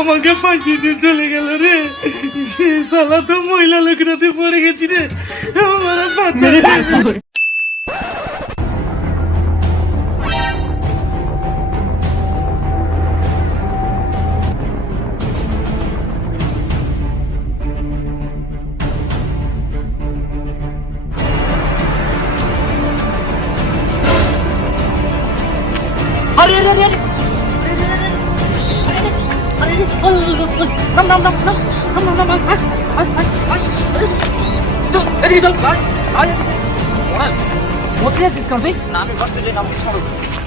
আমাকে ফাঁসি দিয়ে চলে গেল রে। শালা তো মহিলা লোকরাতে পড়ে গেছি রে, আমার বাচ্চা।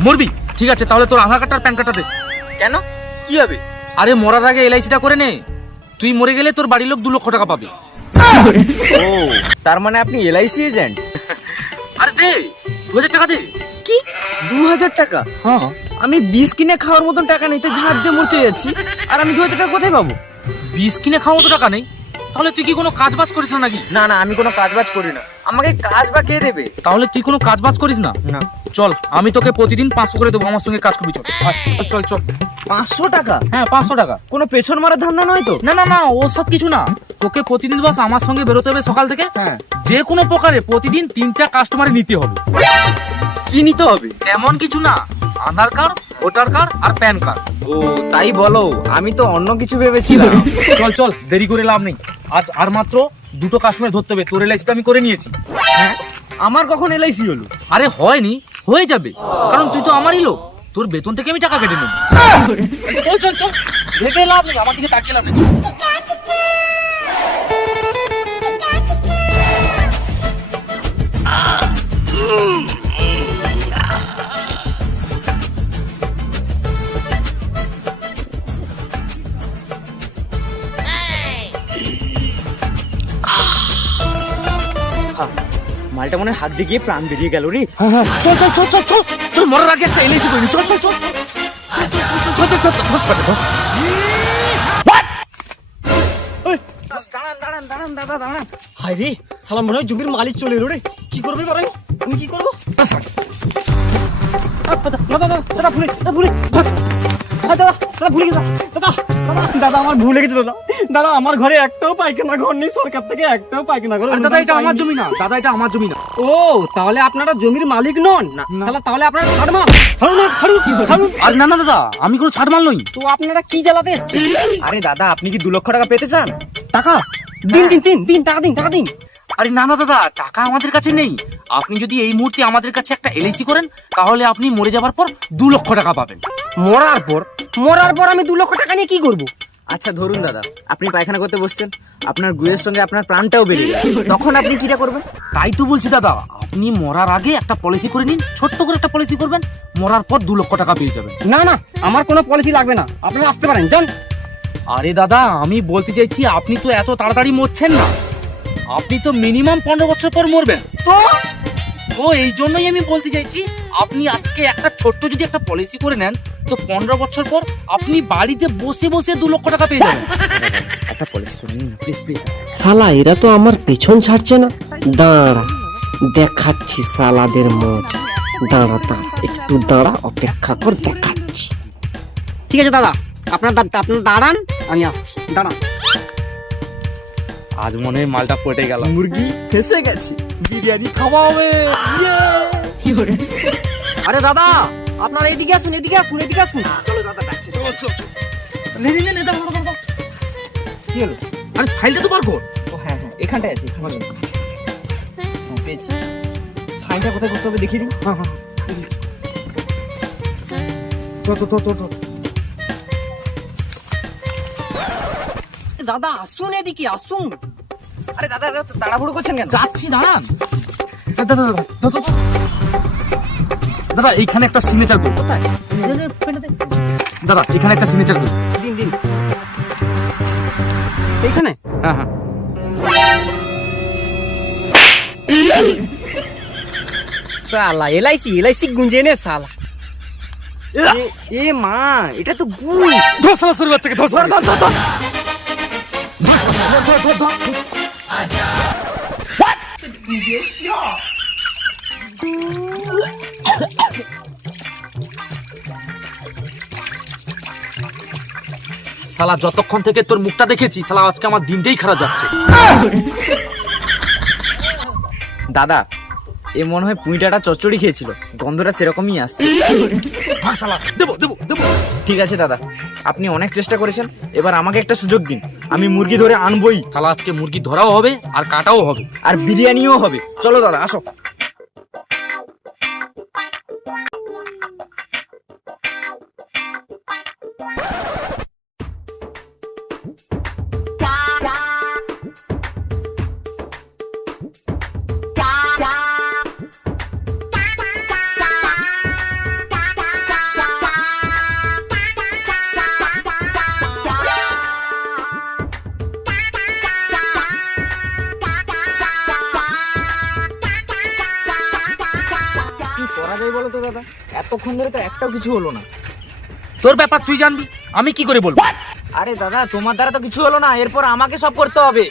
মরবি? ঠিক আছে, তাহলে তোর আধার কার্ড আর প্যান কার্ডটা দে। কেন, কি হবে? আরে মরার আগে এলআইসিটা করে নে, তুই মরে গেলে তোর বাড়ির লোক 2 লক্ষ টাকা পাবে। ও, তার মানে আপনি এলআইসি এজেন্ট? আরে দে 2000 টাকা দে। কি 2000 টাকা? হ্যাঁ, আমি 20 কিনে খাওয়ার মতন টাকা নেই, তো ঝাঁপ দিয়ে মরতে যাচ্ছি, আর আমি 2000 টাকা কোথায় পাবো? 20 কিনে খাওয়া মতো টাকা নেই? তাহলে তুই কি কোনো কাজ বাজ করিস না নাকি? না না, আমি কোনো কাজ বাজ করি না। আমাকে কাজ বা কে দেবে? তাহলে তুই কোনো কাজ বাজ করিস না? না। চল, আমি তোকে প্রতিদিন 500 করে দেবো, আমার সঙ্গে কাজ করবি। চল চল চল। 500 টাকা? হ্যাঁ 500 টাকা। কোনো পেছন মারা ধান্দা নয় তো? না না না, ও সব কিছু না। তোকে প্রতিদিন বাস আমার সঙ্গে বেরোতে হবে সকাল থেকে। হ্যাঁ। যে কোনো প্রকারে প্রতিদিন 3টা কাস্টমার নিতে হবে। কি নিতে হবে? এমন কিছু না, আধার কার্ড, ভোটার কার্ড আর প্যান কার্ড। ও তাই বলো, আমি তো অন্য কিছু ভেবেছিলাম। চল চল, দেরি করে লাভ নেই। আজ আর মাত্র 2টো কাস্টমার ধরতে হবে। তোর এলআইসিটা আমি করে নিয়েছি। হ্যাঁ, আমার কখন এলআইসি হলো? আরে হয়নি, হয়ে যাবে, কারণ তুই তো আমারই লোক। তোর বেতন থেকে আমি টাকা কেটে নেব। চল চল চল, ভেবে লাভ নেই, আমার দিকে তাকিয়ে লাভ নেই। মালটা মনে হয় হাত দিয়ে গিয়ে প্রাণ বেরিয়ে গেল রে। চল চল চল চল চল চল, মরার আগে একটা এলআইসি করে নি। চল চল চল চল চল চল, ধস পাটে ধস। দাঁড়ান। হায় রে, সালাম মনে হয় জমির মালিক চলে এলো রে। কি করবে এবার আমি কি করবো? দাদা আমার ভুলে গেছে দাদা। দাদা আমার ঘরে একটাও পায়খানা ঘর নেই, সরকার থেকে একটাও পায়খানা ঘর। দাদা এটা আমার জমি না, দাদা এটা আমার জমি না। ও তাহলে আপনারা জমির মালিক নন না? তাহলে আপনারা ছাড়মাল। আর না না দাদা, আমি কোনো ছাড় মাল নই। তো আপনারা কি জ্বালাতে এসছেন? আরে দাদা, আপনি কি 2 লক্ষ টাকা পেতে চান? টাকা দিন টাকা দিন। আরে না না দাদা, টাকা আমাদের কাছে নেই। আপনি যদি এই মুহূর্তে আমাদের কাছে একটা এলআইসি করেন, তাহলে আপনি মরে যাবার পর 2 লক্ষ টাকা পাবেন। মরার পর আমি 2 লক্ষ টাকা নিয়ে কি করব? আচ্ছা ধরুন দাদা, আপনি পায়খানা করতে বসছেন, আপনার গুয়ের সঙ্গে আপনার প্রাণটাও বেরিয়ে গেল, তখন আপনি কিটা করবেন? তাই তো বলছি দাদা, আপনি মরার আগে একটা পলিসি করে নিন, ছোট্ট করে একটা পলিসি করবেন, মরার পর 2 লক্ষ টাকা পেয়ে যাবেন। না আমার কোনো পলিসি লাগবে না, আপনারা আসতে পারেন, যান। আরে দাদা, আমি বলতে চাইছি, আপনি তো এত তাড়াতাড়ি মরছেন না, আপনি তো মিনিমাম 15 বছর পর মরবেন। তো এই জন্যই আমি বলতে চাইছি, আপনি আজকে একটা ছোট্ট যদি একটা পলিসি করে নেন, তো 15 বছর পর আপনি বাড়িতে বসে বসে 2 লক্ষ টাকা পেয়ে যাবেন। একটা পলিসি করে নিন প্লিজ। শালা এরা তো আমার পেছন ছাড়ছে না। দাঁড়া, দেখাচ্ছি শালাদের মজা। দাঁড়া একটু দাঁড়া, অপেক্ষা কর, দেখাচ্ছি। ঠিক আছে দাদা, আপনার দাঁড়ান, আমি আসছি, দাঁড়ান। আজ মনে হয় মালটা পটে গেল। মুরগি ফেসে গেছে, বিরিয়ানি খাওয়া হবে। আরে দাদা, আপনারা এদিকে আসুন। চলো দাদা, ডাকছে। চল নে দাও। কি হলো? আরে ফাইলটা তো বার কর। ও হ্যাঁ, এখানটায় আছে। পেয়েছি। সাইনটা কোথায় করতে হবে দেখিয়ে দিন। দাদা আসুন, এদিকে আসুন। আরে দাদা তাড়াহুড়ো করছেন কেন? যাচ্ছি, দাঁড়ান। দাদা এইখানে একটা সিগনেচার করুন। কোথায়? দাদা এখানে একটা সিগনেচার করুন। দিন এইখানে। হ্যাঁ সালা এলআইসি গুঞ্জে নে সালা। এ মা, এটা তো গুণ। ধর শালা সরে বাচ্চাকে, ধর। শালা যতক্ষণ থেকে তোর মুখটা দেখেছি শালা আজকে আমার দিনটাই খারাপ যাচ্ছে। দাদা এ মনে হয় পুঁইটাটা চচ্চড়ি খেয়েছিল, গন্ধটা সেরকমই আসছে। হ্যাঁ শালা দেবো দেবো দেবো। ঠিক আছে দাদা, আপনি অনেক চেষ্টা করেছেন, এবার আমাকে একটা সুযোগ দিন, আমি মুরগি ধরে আনবই। শালা আজকে মুরগি ধরাও হবে আর কাটাও হবে। আর বিরিয়ানিও হবে। চলো দাদা আসো। কি করা যায় বলো তো দাদা, এতক্ষণ ধরে তো একটাও কিছু হলো না। তোর ব্যাপার তুই জানবি, আমি কি করে বলবো? আরে দাদা তোমার দ্বারা তো কিছু হলো না, এরপর আমাকে সব করতে হবে।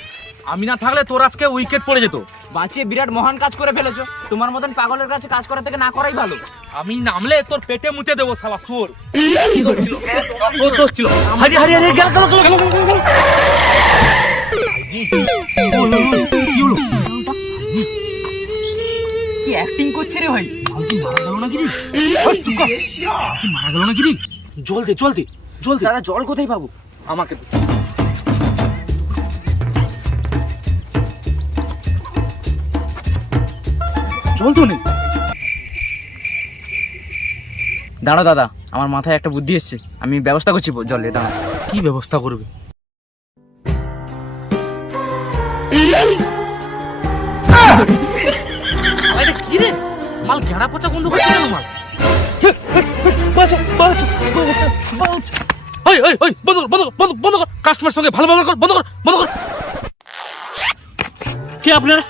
আমি না থাকলে তোর আজকে উইকেট পড়ে যেত। বাঁচিয়ে বিরাট মহান কাজ করে ফেলেছো, তোমার মতন পাগলের কাছে কাজ করা থেকে না করাই ভালো। আমি নামলে তোর পেটে মুতে দেবো শালা চোর। কি করছিল? তোর দোষ ছিল। হারি হারি হারি গেল গেল গেল গেল গেল। কি হলো? কি অ্যাক্টিং করছে রে ভাই? মালকি মারা গেল নাকি রে? চুপ কর। কি মারা গেল নাকি রে? জল দে জল দে জল দে। দাদা জল কোথায় পাবো? আমাকে দে। জল তো নেই। দাঁড়ো দাদা, আমার মাথায় একটা বুদ্ধি এসছে, আমি ব্যবস্থা করছি জলে। দাঁড়া। কি ব্যবস্থা করবে? আরে কি রে? মাল ঘেরা পচা গন্ধ করছে কেন মাল? বাঁচা বাঁচা বাঁচা। ওই ওই ওই বন্ধ কর বন্ধ কর বন্ধ বন্ধ কর। কাস্টমার সঙ্গে ভালো ব্যবহার কর। বন্ধ কর বন্ধ কর। কে আপনারা?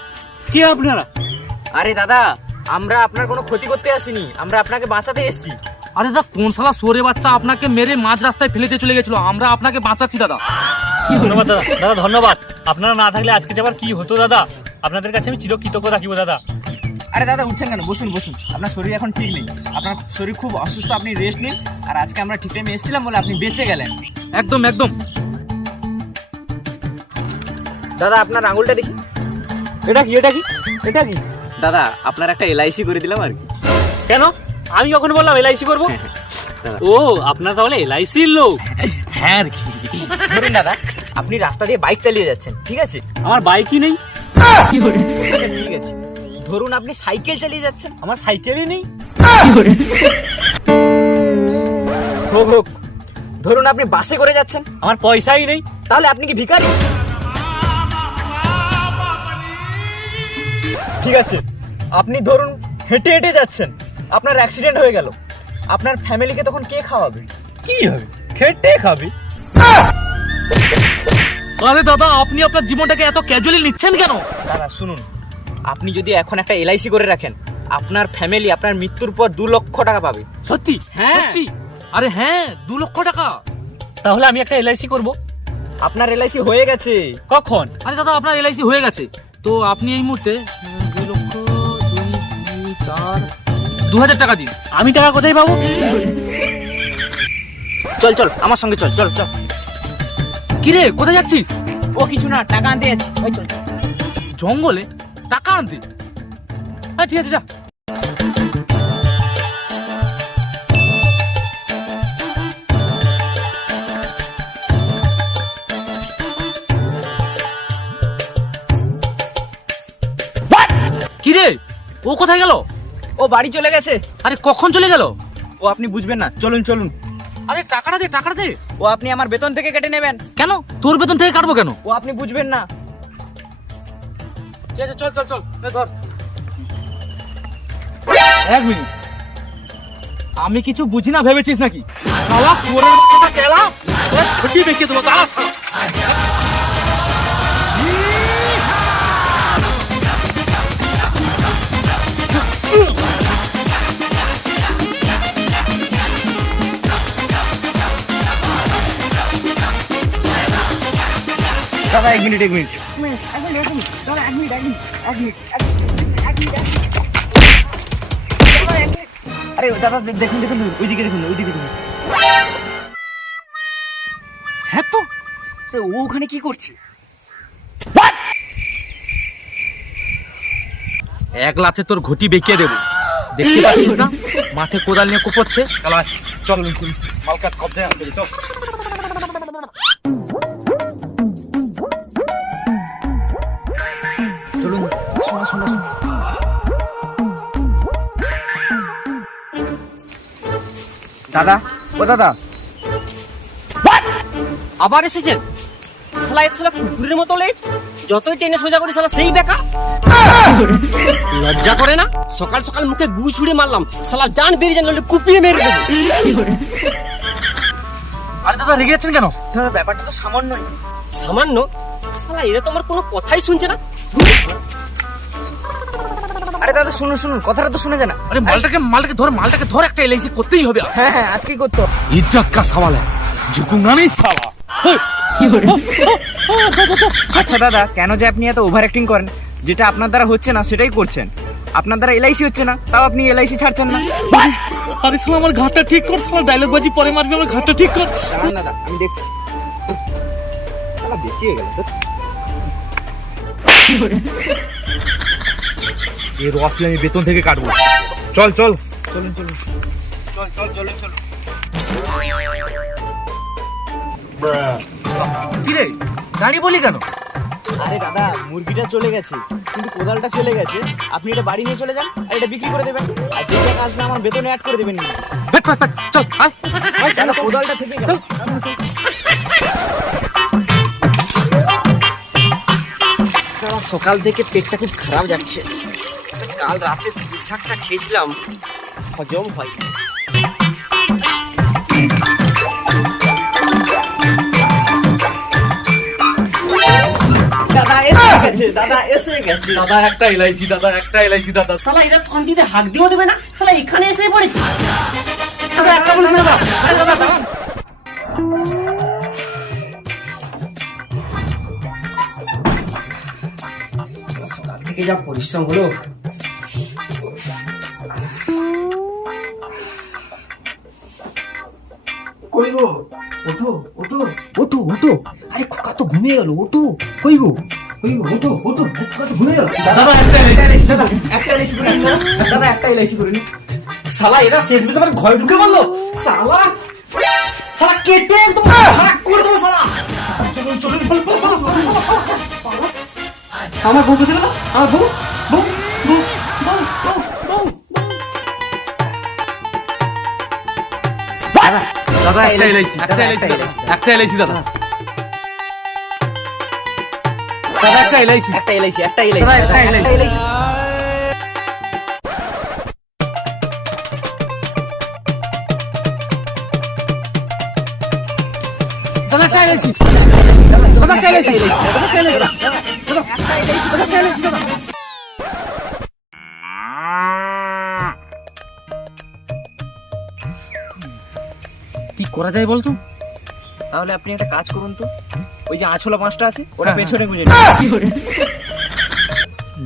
কে আপনারা? আরে দাদা, আমরা আপনার কোনো ক্ষতি করতে আসিনি, আমরা আপনাকে বাঁচাতে এসেছি। আরে দাদা কোন শালা সোরে বাচ্চা আপনাকে মেরে মাঝ রাস্তায় ফেলে দিয়ে চলে গেছিল? আমরা আপনাকে বাঁচাচ্ছি দাদা। ধন্যবাদ দাদা, দাদা ধন্যবাদ। আপনারা না থাকলে আজকে যে আবার কি হতো দাদা, আপনাদের কাছে আমি চিরকৃতজ্ঞ থাকিব দাদা। আরে দাদা উঠছেন কেন? বসুন বসুন, আপনার শরীর এখন ঠিক নেই, আপনার শরীর খুব অসুস্থ, আপনি রেস্ট নিন। আর আজকে আমরা ঠিক টাইমে এসেছিলাম বলে আপনি বেঁচে গেলেন। একদম একদম। দাদা আপনার আঙুলটা দেখি। এটা কি এটা কি এটা কি? দাদা আপনার একটা এলআইসি করে দিলাম আর কি। কেন? আমি কখন বললাম এলআইসি করবো? ও আপনার তাহলে এলআইসির লোক? হ্যাঁ ধরুন দাদা, আপনি রাস্তা দিয়ে বাইক চালিয়ে যাচ্ছেন, ঠিক আছে? আমার বাইকই নেই। ঠিক আছে, ধরুন আপনি সাইকেল চালিয়ে যাচ্ছেন। আমার সাইকেলই নেই। হোক হোক, ধরুন আপনি বাসে করে যাচ্ছেন। আমার পয়সাই নেই। তাহলে আপনি কি ভিখারি? ঠিক আছে, আপনি ধরুন হেঁটে হেঁটে যাচ্ছেন, আপনার অ্যাক্সিডেন্ট হয়ে গেল, আপনার ফ্যামিলিকে তখন কে খাওয়াবে? কি হবে? খেটে খাবি। আরে দাদা আপনি আপনার জীবনটাকে এত ক্যাজুয়ালি নিচ্ছেন কেন? দাদা শুনুন, আপনি যদি এখন একটা এলআইসি করে রাখেন, আপনার ফ্যামিলি আপনার মৃত্যুর পর 2 লক্ষ টাকা পাবে। সত্যি? হ্যাঁ। সত্যি? আরে হ্যাঁ 2 লক্ষ টাকা। তাহলে আমি একটা এলআইসি করব। আপনার এলআইসি হয়ে গেছে। কখন? আরে দাদা আপনার এলআইসি হয়ে গেছে তো আপনি এই মুহূর্তে 2 লক্ষ 2,000 টাকা দিন। আমি টাকা কোথায় পাবো? চল চল আমার সঙ্গে চল চল চল। কি রে কোথায় যাচ্ছিস? ও কিছু না, টাকা আনতে যাচ্ছি। ওই চল। জঙ্গলে টাকা আনতে? হ্যাঁ ঠিক আছে যা। কি রে ও কোথায় গেল? ও বাড়ি চলে গেছে। আরে কখন চলে গেল? ও আপনি বুঝবেন না, চলুন চলুন। আরে টাকাটা দে টাকাটা দে। ও আপনি আমার বেতন থেকে কেটে নেবেন। কেন তোর বেতন থেকে কাটবো কেন? ও আপনি বুঝবেন না। ঠিক আছে চল চল চল ধর। 1 মিনিট, আমি কিছু বুঝি না ভেবেছিস নাকি? শালা চোরের মাথা চেলা ছুটি বেঁকে দেবো তারা। দাদা 1 মিনিট 1 মিনিট। আরে দাদা দেখুন দেখুন, ওইদিকে দেখুন ওইদিকে দেখুন। হ্যাঁ তো ও ওখানে কি করছে? এক লাথে তোর ঘটি বেঁকিয়ে দেবো, দেখতে পাচ্ছিস না মাঠে কোদাল নিয়ে কোপচ্ছে। চল মালকাট কবজায় আসবে, চল। চলুন, শোনা শোনা শোনা। দাদা, ও দাদা, আবার এসেছেন? শালা এত শালা কুকুরের মতো লেজ, যতই টেনে সোজা করি শালা সেই বেকা। লজ্জা করে না? সকাল সকাল মুখে গু ছুড়ে মারলাম, শালা জান বেরিয়ে যান, নাহলে কুপিয়ে মেরে দেবো। আরে দাদা রেগে যাচ্ছেন কেন? দাদা ব্যাপারটা তো সামান্যই। সামান্য? শালা এরা তো আমার কোনো কথাই শুনছে না। আরে দাদা শুনুন শুনুন, কথাটা তো শুনে যান। আরে মালটাকে ধর, একটা এলআইসি করতেই হবে। হ্যাঁ হ্যাঁ, আজকেই করতে হবে। ইজ্জত কা সওয়াল है, झुकूंगा नहीं साला। আচ্ছা দাদা, কেন যে আপনি এত ওভার অ্যাক্টিং করেন? যেটা আপনার দ্বারা হচ্ছে না সেটাই করছেন। আপনার দ্বারা এলআইসি হচ্ছে না, তাও আপনি এলআইসি ছাড়ছেন না। আরে শালা আমার ঘাটটা ঠিক কর, শালা ডায়লগ বাজি পরে মারবি, আমার ঘাটটা ঠিক কর। দাঁড়ান দাদা, আমি দেখছি। শালা বেশি হয়ে গেল তো। এর ওয়াসলে আমি বেতন থেকে কাটবো। চল চল চলুন চলুন, চল চল চলুন চলুন। কি রে দাঁড়িয়ে বলি কেন? আরে দাদা, মুরগিটা চলে গেছে কিন্তু কোদালটা ফেলে গেছে। আপনি এটা বাড়ি নিয়ে চলে যান আর এটা বিক্রি করে দেবেন, আর যে টাকা আসবে আমার বেতনে অ্যাড করে দেবেন। চল আয়। দাদা কোদালটা থেকে গেল। সকাল থেকে পেটটা খুব খারাপ যাচ্ছে। কাল রাতে শাকটা খেয়েছিলাম, হজম হয়। দাদা এসে গেছে, দাদা এসে গেছে। দাদা একটা এলআইসি দাদা। শালা এরা তন্দিতে হাক দিও দেবে না, শালা এখানে এসে পড়েছে। দাদা একটা বলিস না দাদা। আরে দাদা দাঁড়ান। সকাল থেকে যা পরিশ্রম হলো। কই গো, ওঠো ওঠো ওঠো ওঠো। আরে খোকা তো ঘুমিয়ে গেল, ওঠো। কই গো ওঠো ওঠো, খোকা তো ঘুমিয়ে গেল। দাদা একটা এলআইসি, দাদা একটা এলআইসি করে নিন, দাদা একটা এলআইসি করে নিন। শালা এরা শেষ মেশ আমার ঘরে ঢুকে বললো। শালা শালা কেটে একদম ভাগ করে দেবো শালা। চলুন চলুন, আমার বউ কোথায় গেল? আমার বউ বউ বউ বউ বউ বউ। দাদা একটা এলআইসি দাদা। দাদা একটা এলআইসি, একটা এলআইসি, একটা এলআইসি। কি করা যায় বলতো? তাহলে আপনি একটা কাজ করুন তো, ওই যে আঁচলা পাঁচটা আছে ওটা হ্যাঁ, পেছনে গুঁজে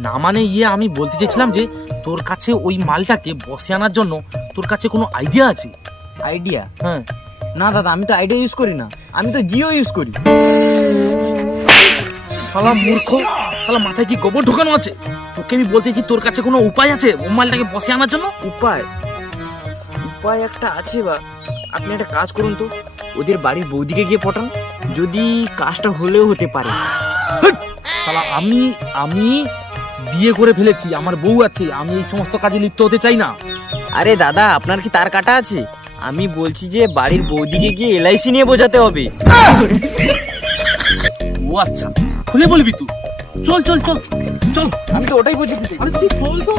না মানে আমি বলতে চাইছিলাম যে তোর কাছে ওই মালটাকে বসে আনার জন্য তোর কাছে কোনো আইডিয়া আছে? আইডিয়া? হ্যাঁ। না দাদা, আমি তো আইডিয়া ইউজ করি না, আমি তো জিও ইউজ করি। শালা মূর্খ, শালা মাথায় কি গোবর ঢোকানো আছে? তোকে আমি বলতেছি তোর কাছে কোনো উপায় আছে ও মালটাকে বসে আনার জন্য? উপায় একটা আছে বা আপনি একটা কাজ করুন তো, ওদের বাড়ির বৌদিকে গিয়ে পটান, যদি কাজটা হলেও হতে পারে। শালা আমি বিয়ে করে ফেলেছি, আমার বউ আছে, আমি এই সমস্ত কাজে লিপ্ত হতে চাই না। আরে দাদা, আপনার কি তার কাটা আছে? আমি বলছি যে বাড়ির বৌদিকে গিয়ে এলআইসি নিয়ে বোঝাতে হবে। ও আচ্ছা, খুলে বলবি তুই? চল চল চল চল। আমি তো ওটাই বুঝে দিতে। আরে তুই চল তো।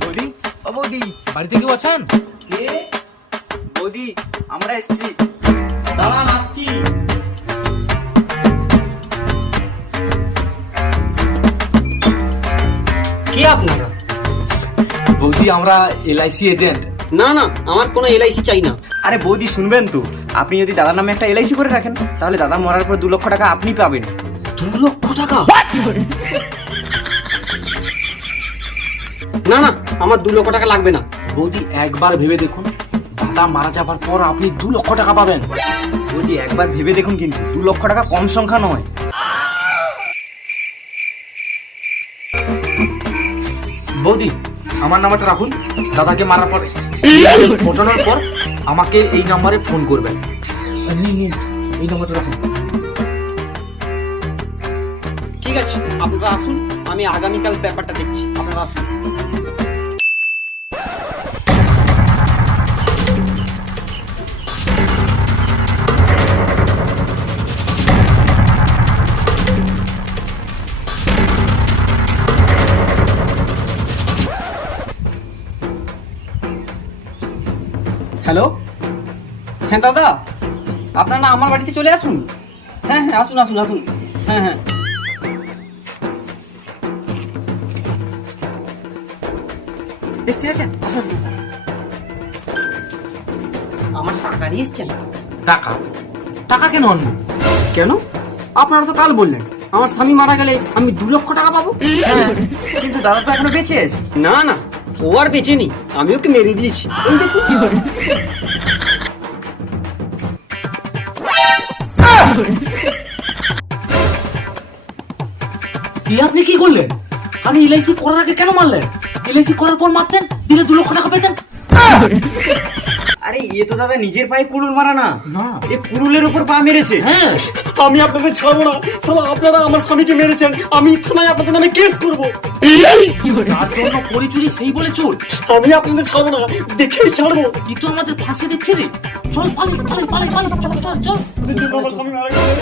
বৌদি, ও বৌদি। বাড়িতে কেউ আছেন? কে? বৌদি, আমরা এসেছি। দাঁড়ান, আসছি। কে আপনারা? বৌদি আমরা এলআইসি এজেন্ট। না না, আমার কোনো এলআইসি চাই না। আরে বৌদি শুনবেন তো, আপনি যদি দাদার নামে একটা এলআইসি করে রাখেন, তাহলে দাদা মরার পর 2 লক্ষ টাকা আপনি পাবেন। 2 লক্ষ টাকা? না না, আমার 2 লক্ষ টাকা লাগবে না। বৌদি একবার ভেবে দেখুন, দাদা মারা যাবার পর আপনি 2 লক্ষ টাকা পাবেন। বৌদি একবার ভেবে দেখুন, কিন্তু 2 লক্ষ টাকা কম সংখ্যা নয়। বৌদি আমার নাম্বারটা রাখুন, দাদাকে মারার পর ঘটনার পর আমাকে এই নাম্বারে ফোন করবেন। নিন, এই নাম্বারটা রাখুন। ঠিক আছে, আপনারা আসুন, আমি আগামীকাল ব্যাপারটা দেখছি। আপনারা আসুন। হ্যালো, হ্যাঁ দাদা, আপনারা না আমার বাড়িতে চলে আসুন। হ্যাঁ হ্যাঁ, আসুন আসুন আসুন। হ্যাঁ হ্যাঁ, এসছি এসছেন, আসুন। আমার টাকা নিয়ে এসছেন? টাকা? টাকা কেন আনবো? কেন? আপনারা তো কাল বললেন আমার স্বামী মারা গেলে আমি 2 লক্ষ টাকা পাবো। কিন্তু দাদা তো এখনো বেঁচে আছে। না না, ও আর বেঁচে নেই, আমি ওকে মেরে দিয়েছি। ওই দেখুন। আপনি কি করলেন? আমি এলআইসি করার আগে কেন মারলেন? এলআইসি করার পর মারতেন, দিলে 2 লক্ষ টাকা পেতেন। আরে এ তো দাদা নিজের পায়ে কুলুল মারা না, না। এ কুলুলের উপর পা মেরেছে। হ্যাঁ, আমি আপনাদের ছাড়বো না, শালা আপনারা আমার স্বামীকে মেরেছেন, আমি থানায় আপনাদের নামে কেস করবো। যার জন্য করি চুরি সেই বলে চোর। আমি আপনাদের ছাড়বো না, দেখেই ছাড়বো। তুই তো আমাদের ফাঁসি দিচ্ছে রে। চল পালাই পালাই পালাই পালাই, চল চল চল। আমার স্বামী মারা গেছে।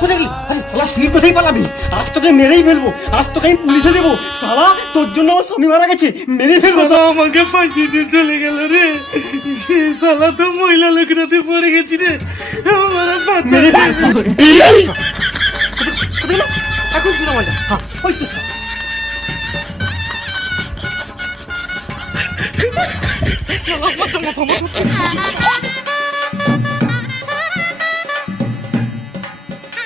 কোথায় কি? আরে শালা তুই কোথায় পালাবি? আজ তোকে মেরেই ফেলবো, আজ তোকে আমি পুলিশে দেবো। শালা তোর জন্য আমার স্বামী মারা গেছে, মেরে ফেলবো। শালা আমাকে ফাঁসি দিয়ে চলে গেল রে। শালা তো মহিলা লোকরাতে পড়ে গেছি রে, আমার বাচ্চা রে। এখন শুনো মজা। হ্যাঁ, ওই তো শালা বাচ্চা মাথা